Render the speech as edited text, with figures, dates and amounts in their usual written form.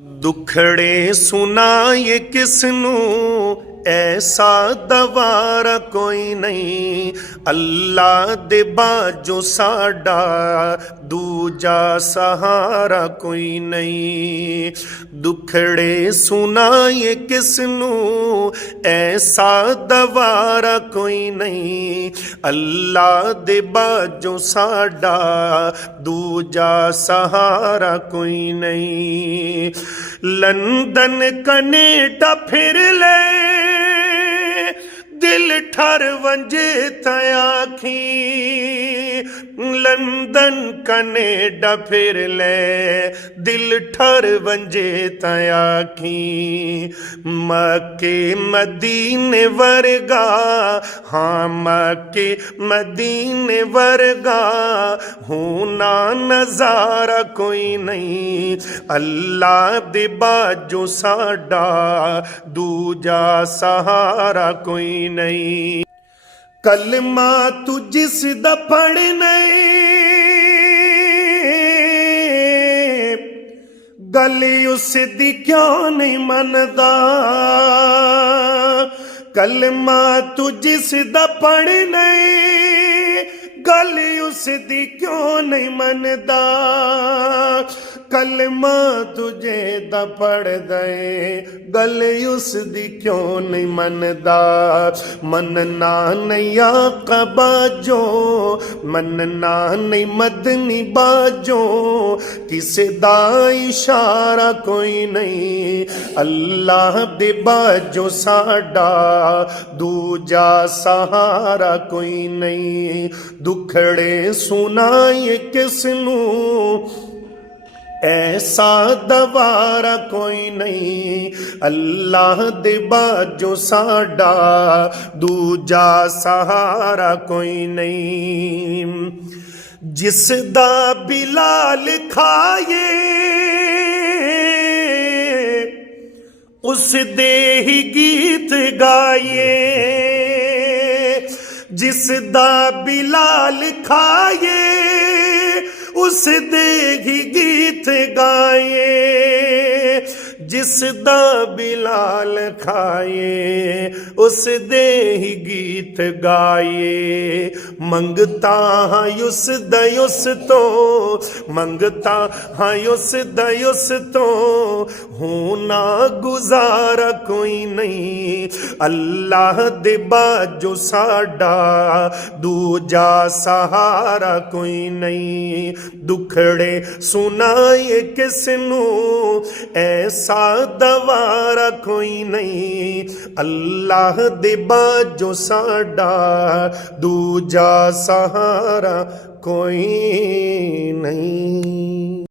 दुखड़े सुनाए किसनू ऐसा दवारा कोई नहीं। अल्लाह दे बाजो साडा दूजा सहारा कोई नहीं। दुखड़े सुनाए किसनू ऐसा दवारा कोई नहीं। अल्लाह दे बाजो साडा दूजा सहारा कोई नहीं। लंदन कनेडा फिर ले दिल ठर वंजे तयाखी। लंदन कनेडा फिर ले दिल ठर वंजे तयाखी। मक्के मदीने वर्गा हाँ मक्के मदीने वर्गा होना नजारा कोई नहीं। अल्लाह दे बाजो साडा दूजा सहारा कोई नहीं। कलमा तू जिस दा पढ़ने गल उस दी क्यों नहीं मनदा। कलमा तू जिस दा पढ़ने गल उस दी क्यों नहीं मनदा। कलमा तुझे दा पढ़ दे गल उस दी क्यों नहीं मनदा। मनना नहीं आका बाजो मनना नहीं मदनी बाजो किसे दा इशारा कोई नहीं। अल्लाह दे बाजो साडा दूजा सहारा कोई नहीं। दुखड़े सुनाए किसनू ऐसा दवारा कोई नहीं। अल्लाह दे बाजो साडा दूजा सहारा कोई नहीं। जिस दा बिलाल खाए उस दे ही गीत गाए। जिस दा बिलाल खाए उस दे ही गीत गाए। जिस दा बिलाल खाए उस दे ही गीत गाए। मंगता हाँ उस दयुस तो मंगता हाँ उस दयुस तो होना गुजारा कोई नहीं। अल्लाह दे बाजो साडा दूजा सहारा कोई नहीं। दुखड़े सुनाए किसनू ऐसा दवारा कोई नहीं। अल्लाह दे बाजो साडा दूजा सहारा कोई नहीं।